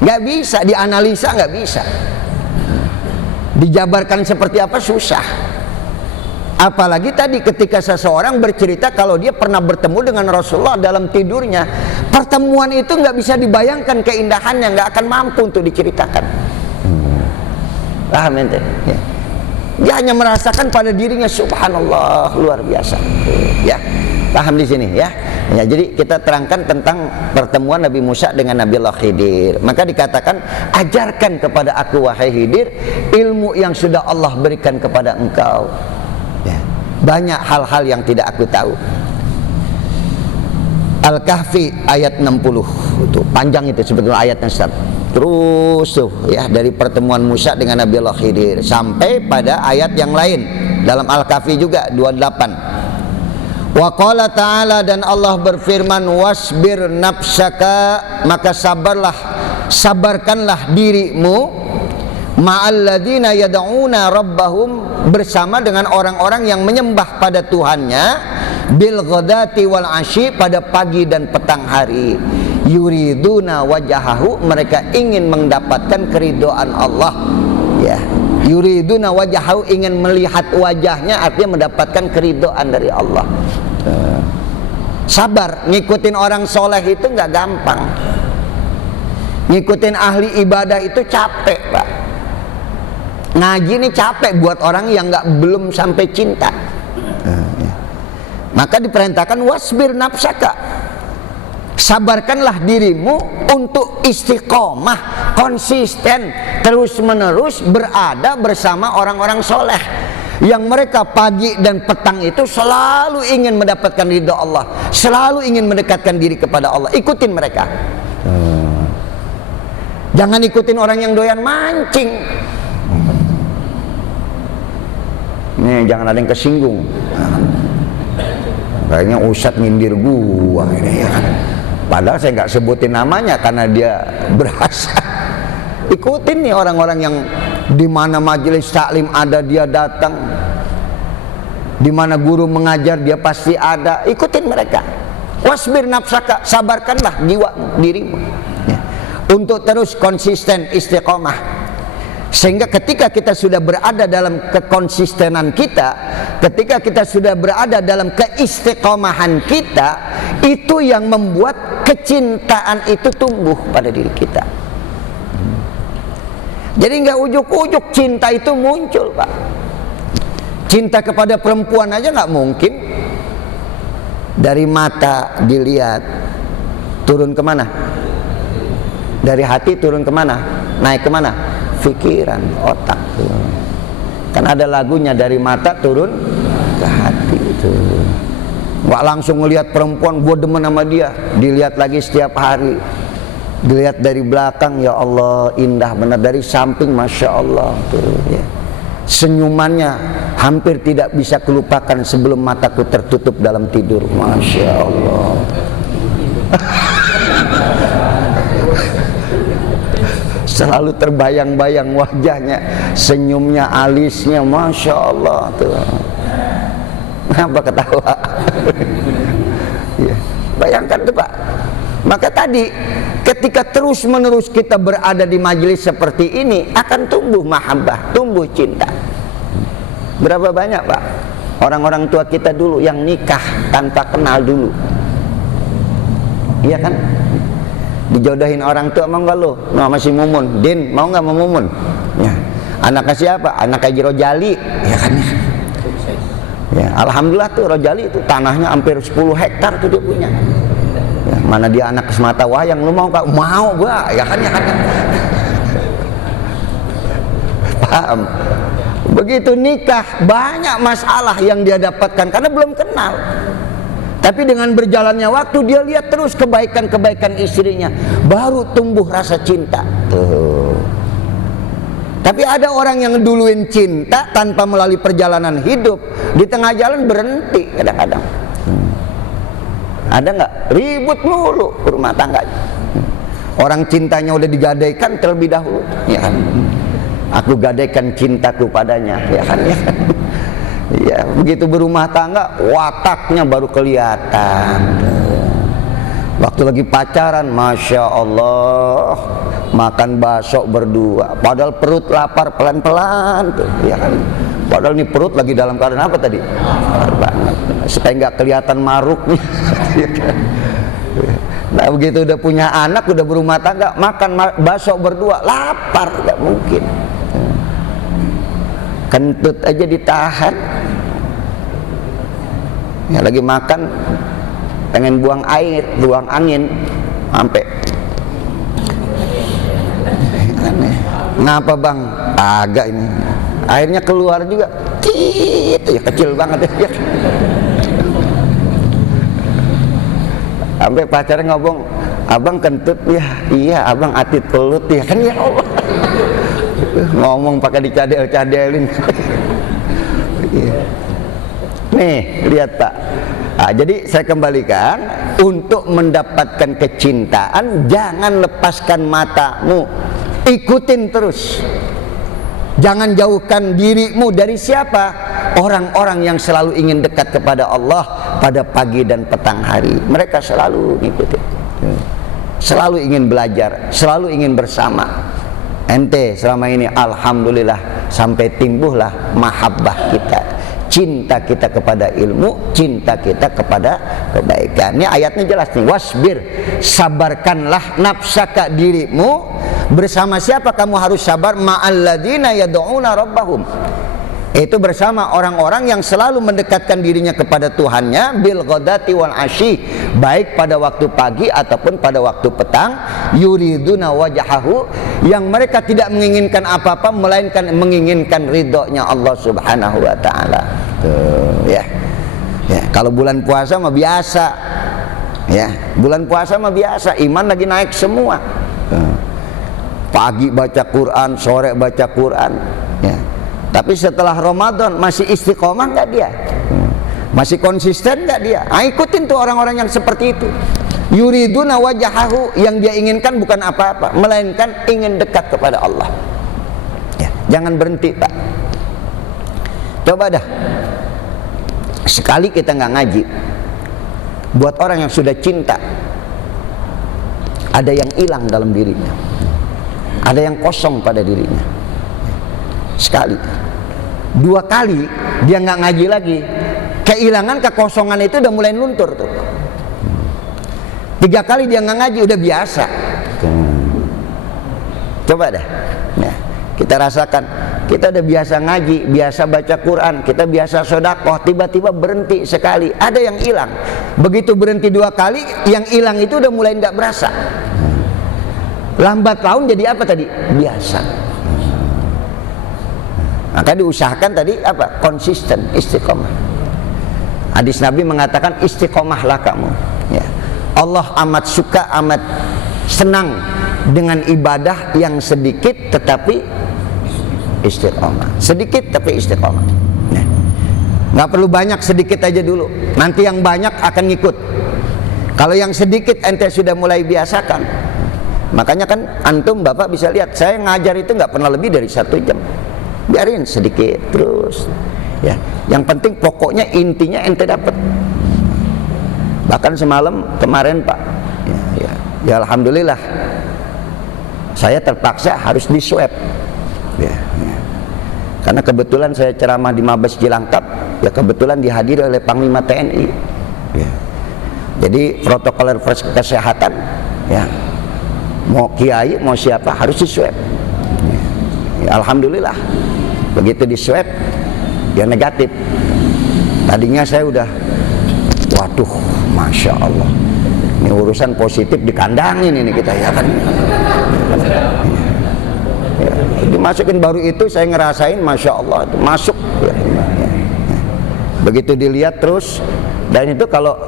nggak bisa dianalisa, nggak bisa dijabarkan seperti apa, susah. Apalagi tadi ketika seseorang bercerita kalau dia pernah bertemu dengan Rasulullah dalam tidurnya, pertemuan itu nggak bisa dibayangkan keindahannya, nggak akan mampu untuk diceritakan. Paham ente? Ya. Dia hanya merasakan pada dirinya, subhanallah, luar biasa. Ya, paham di sini ya. Ya, jadi kita terangkan tentang pertemuan Nabi Musa dengan Nabi Allah Khidir. Maka dikatakan, ajarkan kepada aku wahai Khidir ilmu yang sudah Allah berikan kepada engkau. Ya, banyak hal-hal yang tidak aku tahu. Al-Kahfi ayat 60 itu panjang, itu sebetulnya ayatnya Ustaz. Terus tuh ya, dari pertemuan Musa dengan Nabi Allah Khidir sampai pada ayat yang lain dalam Al-Kahfi juga 28. Wa qala ta'ala, dan Allah berfirman, wasbir nafsaka, maka sabarkanlah dirimu, ma'alladzina yad'una rabbahum, bersama dengan orang-orang yang menyembah pada Tuhannya, bil ghadati wal asyi, pada pagi dan petang hari, yuriduna wajahahu, mereka ingin mendapatkan keridhaan Allah. Ya, yuriduna wajahahu, ingin melihat wajahnya, artinya mendapatkan keridhaan dari Allah. Sabar, ngikutin orang soleh itu nggak gampang. Ngikutin ahli ibadah itu capek Pak. Ngaji ini capek buat orang yang belum sampai cinta. Maka diperintahkan wasbir nafsaka, sabarkanlah dirimu untuk istiqomah, konsisten, terus menerus berada bersama orang-orang soleh yang mereka pagi dan petang itu selalu ingin mendapatkan ridha Allah, selalu ingin mendekatkan diri kepada Allah. Ikutin mereka. Jangan ikutin orang yang doyan mancing. Nih, jangan ada yang kesinggung. Kayaknya Ustadz nyindir gua ini ya kan. Padahal saya nggak sebutin namanya karena dia berasa. Ikutin nih orang-orang yang di mana majelis taklim ada dia datang, di mana guru mengajar dia pasti ada. Ikutin mereka. Wasbir nafsaka, sabarkanlah jiwamu, dirimu, ya, untuk terus konsisten istiqomah. Sehingga ketika kita sudah berada dalam kekonsistenan kita, ketika kita sudah berada dalam keistiqomahan kita, itu yang membuat kecintaan itu tumbuh pada diri kita. Jadi nggak ujuk-ujuk cinta itu muncul, Pak. Cinta kepada perempuan aja nggak mungkin. Dari mata dilihat, turun kemana? Dari hati turun kemana? Naik kemana? Pikiran, otak. Kan ada lagunya, dari mata turun ke hati itu. Nggak langsung ngelihat perempuan, gue demen sama dia, dilihat lagi setiap hari. Dilihat dari belakang, ya Allah indah benar, dari samping masya Allah tuh, ya. Senyumannya hampir tidak bisa kelupakan sebelum mataku tertutup dalam tidur, masya Allah. Selalu terbayang-bayang wajahnya, senyumnya, alisnya, masya Allah tuh. Kenapa ketawa? Ya. Bayangkan tuh Pak. Maka tadi ketika terus-menerus kita berada di majelis seperti ini, akan tumbuh mahabbah, tumbuh cinta. Berapa banyak Pak orang-orang tua kita dulu yang nikah tanpa kenal dulu, iya kan? Dijodohin orang tua, mau nggak lo? No, masih mumun, Din mau nggak mau mumun? Ya. Anaknya siapa? Anak Haji Rojali, ya kan? Ya, alhamdulillah tuh Rojali itu tanahnya hampir 10 hektar tuh dia punya. Ya, mana dia anak semata wayang, lu mau gak? Mau gua, ya kan, ya kan. Paham? Begitu nikah, banyak masalah yang dia dapatkan karena belum kenal. Tapi dengan berjalannya waktu, dia lihat terus kebaikan-kebaikan istrinya, baru tumbuh rasa cinta. Tapi ada orang yang duluin cinta tanpa melalui perjalanan hidup, di tengah jalan berhenti kadang-kadang. Ada nggak? Ribut mulu rumah tangganya. Orang cintanya udah digadaikan terlebih dahulu, ya kan? Aku gadaikan cintaku padanya, ya kan? Ya, ya, begitu berumah tangga, wataknya baru kelihatan. Waktu lagi pacaran, masya Allah, makan bakso berdua, padahal perut lapar pelan-pelan tuh, ya kan? Padahal ini perut lagi dalam keadaan apa tadi? Lapar banget, supaya nggak kelihatan maruknya. Nah begitu udah punya anak, udah berumah tangga, makan bakso berdua, lapar, nggak mungkin. Kentut aja ditahan. Ya lagi makan, pengen buang air, buang angin, sampai. Aneh. Ngapa bang? Agak ini. Airnya keluar juga. Itu ya kecil banget ya. Sampai pacarnya ngomong, abang kentut ya, iya abang atit pelut ya kan, ya Allah. Ngomong pakai dicadel-cadelin. Nih lihat Pak. Nah, jadi saya kembalikan, untuk mendapatkan kecintaan jangan lepaskan matamu, ikutin terus. Jangan jauhkan dirimu dari siapa? Orang-orang yang selalu ingin dekat kepada Allah pada pagi dan petang hari. Mereka selalu ngikutin, selalu ingin belajar, selalu ingin bersama. Ente selama ini alhamdulillah sampai timbuhlah mahabbah kita, cinta kita kepada ilmu, cinta kita kepada kebaikan. Ini ayatnya jelas nih, wasbir, sabarkanlah nafsaka, dirimu. Bersama siapa kamu harus sabar? Ma'alladzina yad'una rabbahum. Itu bersama orang-orang yang selalu mendekatkan dirinya kepada Tuhannya, bil ghadati wal asyi, baik pada waktu pagi ataupun pada waktu petang, yuriduna wajhahu, yang mereka tidak menginginkan apa-apa melainkan menginginkan ridhonya Allah Subhanahu wa taala. Tuh, ya. Ya, kalau bulan puasa mah biasa. Ya, bulan puasa mah biasa, iman lagi naik semua. Pagi baca Quran, sore baca Quran, ya. Tapi setelah Ramadan masih istiqomah nggak dia? Masih konsisten nggak dia? Ikutin tuh orang-orang yang seperti itu. Yuriduna wajahahu, yang dia inginkan bukan apa-apa melainkan ingin dekat kepada Allah. Ya, jangan berhenti Pak. Coba dah, sekali kita nggak ngaji, buat orang yang sudah cinta, ada yang hilang dalam dirinya, ada yang kosong pada dirinya. Sekali, 2 kali dia nggak ngaji lagi, kehilangan, kekosongan itu udah mulai luntur tuh. 3 kali dia nggak ngaji udah biasa. Coba dah, nah, kita rasakan, kita udah biasa ngaji, biasa baca Quran, kita biasa sedekah, tiba-tiba berhenti sekali, ada yang hilang. Begitu berhenti 2 kali, yang hilang itu udah mulai nggak berasa. Lambat laun jadi apa tadi? Biasa. Maka diusahakan tadi apa? Konsisten, istiqomah. Hadis Nabi mengatakan istiqomahlah kamu. Ya. Allah amat suka, amat senang dengan ibadah yang sedikit tetapi istiqomah. Sedikit tapi istiqomah. Nah, nggak perlu banyak, sedikit aja dulu. Nanti yang banyak akan ngikut. Kalau yang sedikit ente sudah mulai biasakan. Makanya kan antum bapak bisa lihat, saya ngajar itu nggak pernah lebih dari 1 jam. Biarin sedikit terus. Ya, yang penting pokoknya intinya ente dapat. Bahkan semalam kemarin Pak, ya alhamdulillah, saya terpaksa harus di swab. Ya. Karena kebetulan saya ceramah di Mabes Cilangkap, ya kebetulan dihadiri oleh Panglima TNI. Ya. Jadi protokol kesehatan, ya mau kiai mau siapa harus di swab. Ya, alhamdulillah, begitu di swab, ya negatif. Tadinya saya udah, waduh, masya Allah, ini urusan positif dikandangin ini kita ya kan. Ya, dimasukin baru itu saya ngerasain masya Allah itu masuk. Ya. Begitu dilihat terus, dan itu kalau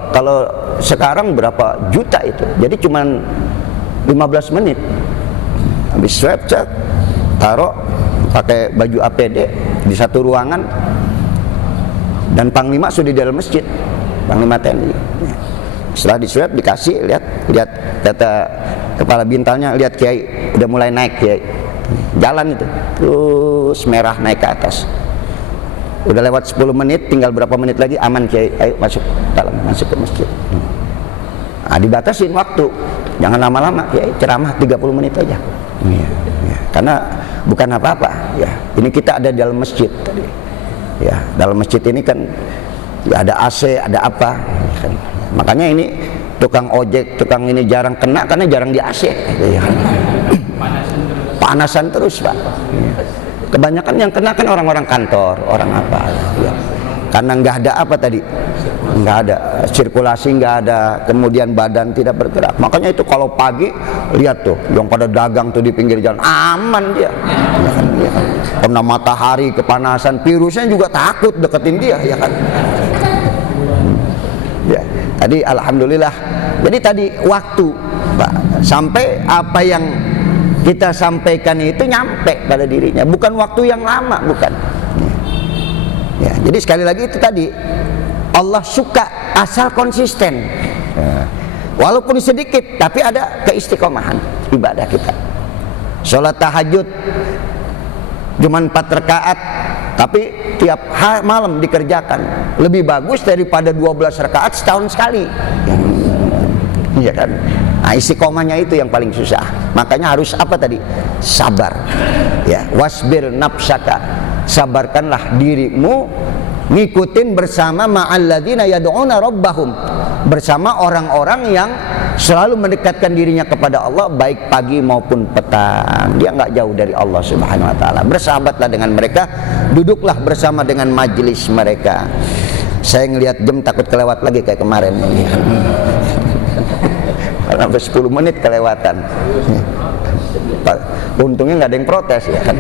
sekarang berapa juta itu, jadi cuman 15 menit habis swab, cek, taruh pakai baju APD di satu ruangan, dan Panglima sudah di dalam masjid, Panglima TNI. Setelah di swab dikasih, lihat kata kepala bintalnya, lihat kiai udah mulai naik, kiai jalan itu terus merah naik ke atas. Udah lewat 10 menit, tinggal berapa menit lagi aman kiai, ayo masuk dalam, masuk ke masjid. Nah, dibatasin waktu, jangan lama-lama kiai, ceramah 30 menit aja. Ya. Karena bukan apa-apa ya, ini kita ada dalam masjid tadi ya, dalam masjid ini kan ya ada AC, ada apa kan. Makanya ini tukang ojek, tukang ini jarang kena karena jarang di AC ya kan. Panasan terus Pak ya. Kebanyakan yang kena kan orang-orang kantor, orang apa ya. Karena nggak ada apa tadi, nggak ada sirkulasi, nggak ada, kemudian badan tidak bergerak. Makanya itu kalau pagi lihat tuh yang pada dagang tuh di pinggir jalan aman dia ya kan, ya kan. Karena matahari kepanasan, virusnya juga takut deketin dia ya kan. Ya tadi alhamdulillah, jadi tadi waktu Pak, sampai apa yang kita sampaikan itu nyampe pada dirinya, bukan waktu yang lama, bukan. Ya, jadi sekali lagi itu tadi, Allah suka asal konsisten ya. Walaupun sedikit tapi ada keistiqomahan ibadah kita. Sholat tahajud cuma 4 rakaat tapi tiap malam dikerjakan, lebih bagus daripada 12 rakaat setahun sekali ya. Iya kan. Nah, istiqomahnya itu yang paling susah. Makanya harus apa tadi? Sabar. Ya, wasbir nafsaka. Sabarkanlah dirimu, ngikutin bersama ma'alladzina yad'una rabbahum, bersama orang-orang yang selalu mendekatkan dirinya kepada Allah baik pagi maupun petang. Dia nggak jauh dari Allah Subhanahu wa taala. Bersahabatlah dengan mereka, duduklah bersama dengan majelis mereka. Saya ngelihat jam takut kelewat lagi kayak kemarin ini. Sampai 10 menit kelewatan. Untungnya nggak ada yang protes ya kan.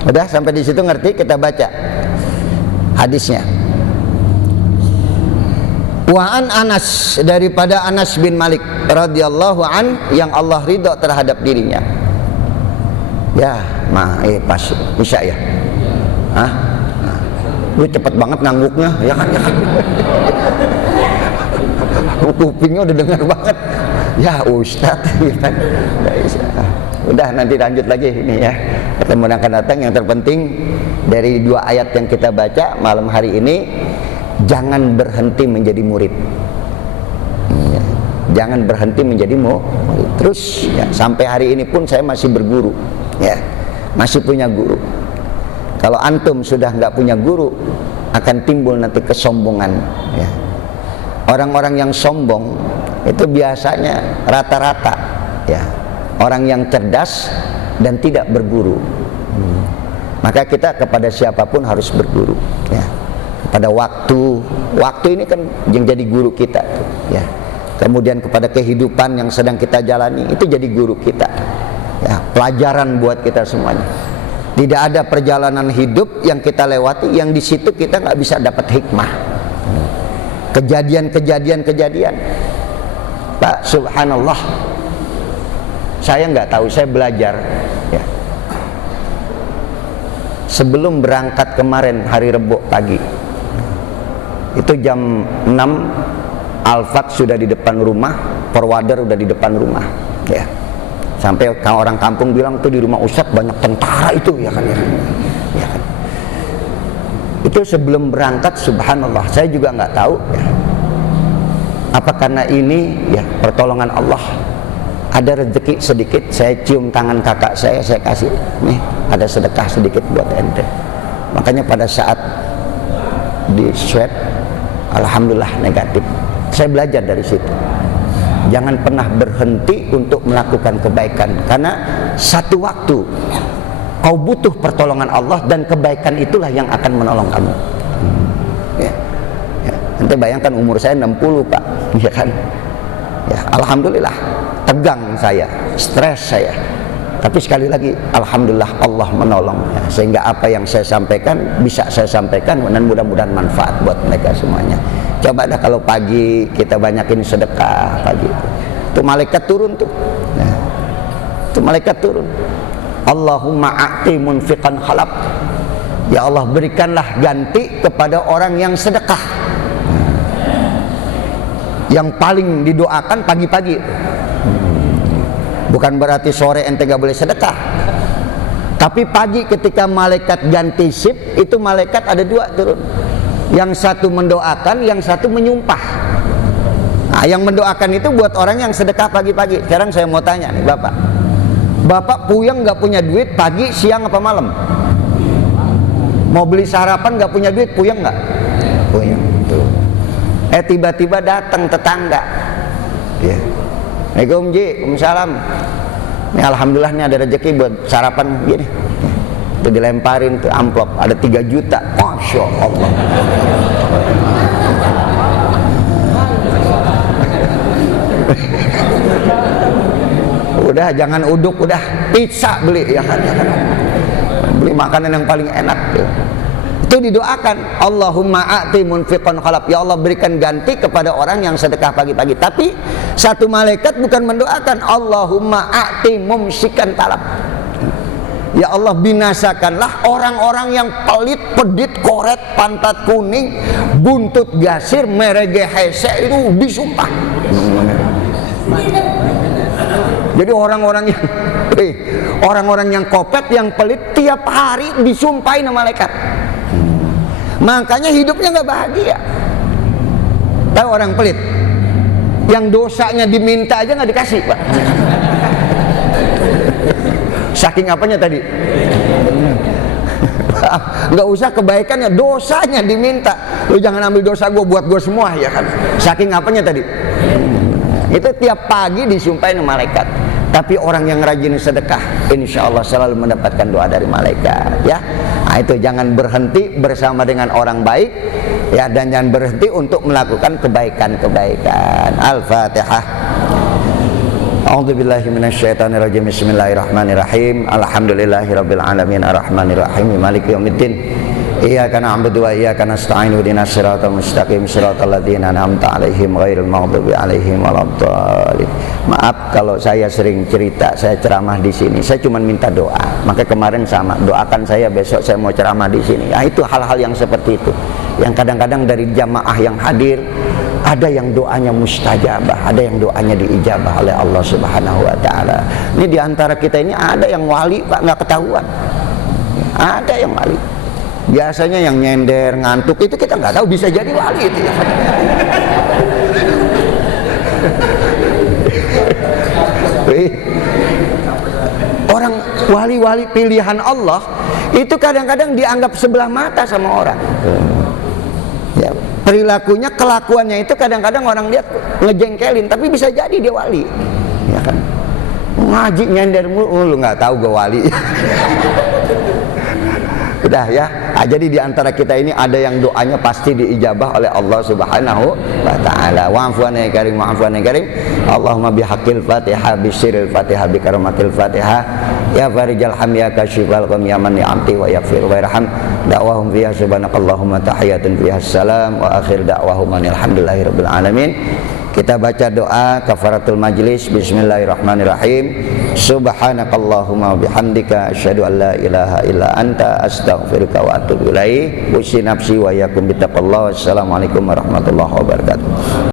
Udah sampai di situ ngerti, kita baca hadisnya. Wa an Anas, daripada Anas bin Malik radhiyallahu an, yang Allah ridha terhadap dirinya. Ya, pas Isya ya. Hah? Lu cepet banget ngangguknya, ya kan? Ya kan? Kupingnya udah dengar banget. Ya Ustadz, ya kan? Udah nanti lanjut lagi ini ya. Pertemuan akan datang. Yang terpenting dari 2 ayat yang kita baca malam hari ini, jangan berhenti menjadi murid. Ya. Jangan berhenti menjadi murid. Terus ya, sampai hari ini pun saya masih berguru, ya, masih punya guru. Kalau antum sudah nggak punya guru, akan timbul nanti kesombongan. Ya. Orang-orang yang sombong itu biasanya rata-rata, ya, orang yang cerdas dan tidak berguru. Maka kita kepada siapapun harus berguru, ya. Kepada waktu ini kan yang jadi guru kita, ya. Kemudian kepada kehidupan yang sedang kita jalani, itu jadi guru kita, ya, pelajaran buat kita semuanya. Tidak ada perjalanan hidup yang kita lewati yang di situ kita nggak bisa dapat hikmah. Kejadian, Pak, subhanallah, saya nggak tahu, saya belajar, ya. Sebelum berangkat kemarin hari Rebo pagi, itu jam 6, Al-Fat sudah di depan rumah, Perwader udah di depan rumah, ya. Sampai orang kampung bilang tuh di rumah Ustadz banyak tentara itu, ya kan, ya. Ya kan? Itu sebelum berangkat, subhanallah, saya juga nggak tahu, ya. Apa karena ini, ya, pertolongan Allah. Ada rezeki sedikit, saya cium tangan kakak saya kasih, nih ada sedekah sedikit buat ente. Makanya pada saat di swab, alhamdulillah negatif. Saya belajar dari situ. Jangan pernah berhenti untuk melakukan kebaikan, karena satu waktu kau butuh pertolongan Allah dan kebaikan itulah yang akan menolong kamu. Ya. Ya. Ente bayangkan umur saya 60, Pak, ya kan? Ya, alhamdulillah, tegang saya, stres saya, tapi sekali lagi alhamdulillah Allah menolong, ya, sehingga apa yang saya sampaikan bisa saya sampaikan dan mudah-mudahan manfaat buat mereka semuanya. Coba dah kalau pagi kita banyakin sedekah pagi itu malaikat turun tuh, ya. Itu malaikat turun, Allahumma a'ti munfiqan khalaf, ya Allah berikanlah ganti kepada orang yang sedekah. Yang paling didoakan pagi-pagi. Bukan berarti sore ente gak boleh sedekah, tapi pagi ketika malaikat ganti sip, itu malaikat ada dua turun. Yang satu mendoakan, yang satu menyumpah. Nah, yang mendoakan itu buat orang yang sedekah pagi-pagi. Sekarang saya mau tanya nih, Bapak puyeng gak punya duit pagi, siang apa malam? Mau beli sarapan gak punya duit, puyeng gak? Puyeng. Tuh. Tiba-tiba datang tetangga, ya. Assalamualaikum Ji, Waalaikumsalam. Ini alhamdulillah nih ada rezeki buat sarapan gini. Itu dilemparin tuh amplop, ada 3 juta. Masya Allah. Udah jangan uduk, udah pizza beli, ya kan? Beli makanan yang paling enak, ya. Itu didoakan, Allahumma a'ti munfiqan khalaf, ya Allah berikan ganti kepada orang yang sedekah pagi-pagi. Tapi satu malaikat bukan mendoakan, Allahumma a'ti mumsikan talab, ya Allah binasakanlah orang-orang yang pelit, pedit, koret, pantat kuning, buntut gasir, merege hese, itu disumpah. Jadi orang-orang yang kopet, yang pelit, tiap hari disumpahin sama malaikat. Makanya hidupnya nggak bahagia. Tahu orang pelit, yang dosanya diminta aja nggak dikasih, Pak. Saking apanya tadi? Nggak usah kebaikannya, dosanya diminta. Lu jangan ambil dosa gue buat gue semua, ya kan? Saking apanya tadi? Itu tiap pagi disumpahin malaikat. Tapi orang yang rajin sedekah, insya Allah selalu mendapatkan doa dari malaikat, ya. Nah, itu jangan berhenti bersama dengan orang baik, ya, dan jangan berhenti untuk melakukan kebaikan-kebaikan. Al-Fatihah. A'udzubillahi minasyaitonirrajim. Bismillahirrahmanirrahim. Alhamdulillahirabbil alamin arrahmanirrahim maliki yaumiddin. Iyyaka na'budu wa iyyaka nasta'in ihdinas siratal mustaqim siratal ladzina an'amta 'alaihim ghairil maghdubi 'alaihim waladdallin. Maaf kalau saya sering cerita, saya ceramah di sini. Saya cuma minta doa. Maka kemarin sama, doakan saya besok saya mau ceramah di sini. Ya, itu hal-hal yang seperti itu. Yang kadang-kadang dari jamaah yang hadir, ada yang doanya mustajabah, ada yang doanya diijabah oleh Allah Subhanahu wa taala. Ini di antara kita ini ada yang wali, Pak, nggak ketahuan. Ada yang wali. Biasanya yang nyender, ngantuk itu kita nggak tahu, bisa jadi wali itu, ya. Orang wali-wali pilihan Allah itu kadang-kadang dianggap sebelah mata sama orang. Ya, perilakunya, kelakuannya itu kadang-kadang orang lihat ngejengkelin, tapi bisa jadi dia wali. Ya kan? Ngaji nyender mulu, nggak tahu gue wali. Udah ya. Jadi di antara kita ini ada yang doanya pasti diijabah oleh Allah Subhanahu wa taala. Wa'fu anna ya karim, wa'fu anna ya karim. Allahumma bihaqqil Fatihah, bisyiril Fatihah, bi karamatil Fatihah. Ya farijal ham, ya kasyifal gham, ya man ni'amti wa yaghfir wa yarham. Da'wahum fiha subhanakallahumma tahiyatun fiha salam wa akhir da'wahum alhamdulillahirabbil alamin. Kita baca doa kafaratul majlis. Bismillahirrahmanirrahim. Subhanakallahumma bihamdika asyhadu an la ilaha illa anta astaghfiruka wa atubu ilaik. Usi nafsi wa yakum bittaqallah. Wassalamualaikum warahmatullahi wabarakatuh.